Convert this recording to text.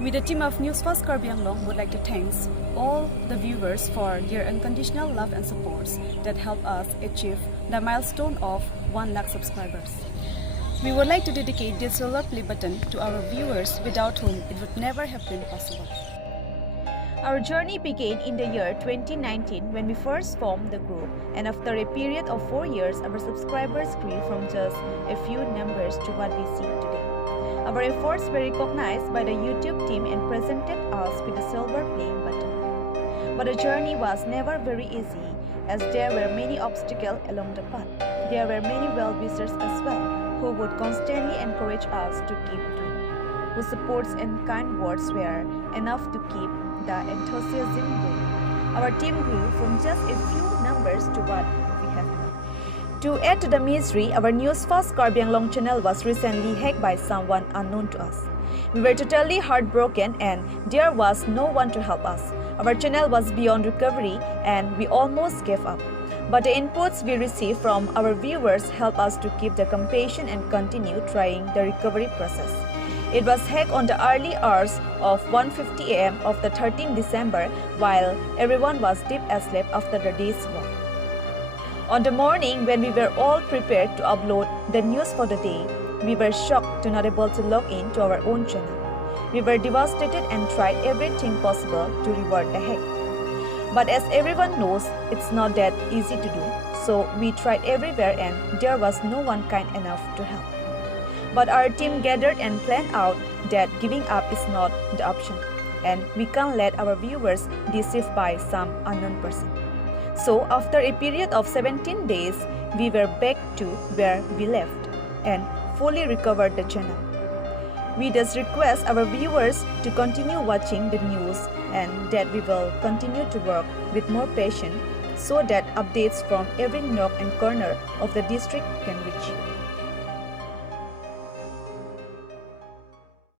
We, the team of News Fast Karbi Anglong, would like to thank all the viewers for their unconditional love and support that help us achieve the milestone of 1 lakh subscribers. We would like to dedicate this silver play button to our viewers without whom it would never have been possible. Our journey began in the year 2019 when we first formed the group, and after a period of 4 years, our subscribers grew from just a few numbers to what we see today. Our efforts were recognized by the YouTube team and presented us with a silver play button. But the journey was never very easy, as there were many obstacles along the path. There were many well-wishers as well, who would constantly encourage us to keep doing, whose supports and kind words were enough to keep the enthusiasm going. Our team grew from just a few numbers to what we have now. To add to the misery, our News Fast Karbi Anglong channel was recently hacked by someone unknown to us. We were totally heartbroken and there was no one to help us. Our channel was beyond recovery and we almost gave up. But the inputs we received from our viewers helped us to keep the compassion and continue trying the recovery process. It was hacked on the early hours of 1:50 a.m. of the 13th December while everyone was deep asleep after the day's work. On the morning when we were all prepared to upload the news for the day, we were shocked to not able to log in to our own channel. We were devastated and tried everything possible to revert the hack. But as everyone knows, it's not that easy to do, so we tried everywhere and there was no one kind enough to help. But our team gathered and planned out that giving up is not the option, and we can't let our viewers deceived by some unknown person. So after a period of 17 days, we were back to where we left and fully recovered the channel. We thus request our viewers to continue watching the news and that we will continue to work with more passion so that updates from every nook and corner of the district can reach you.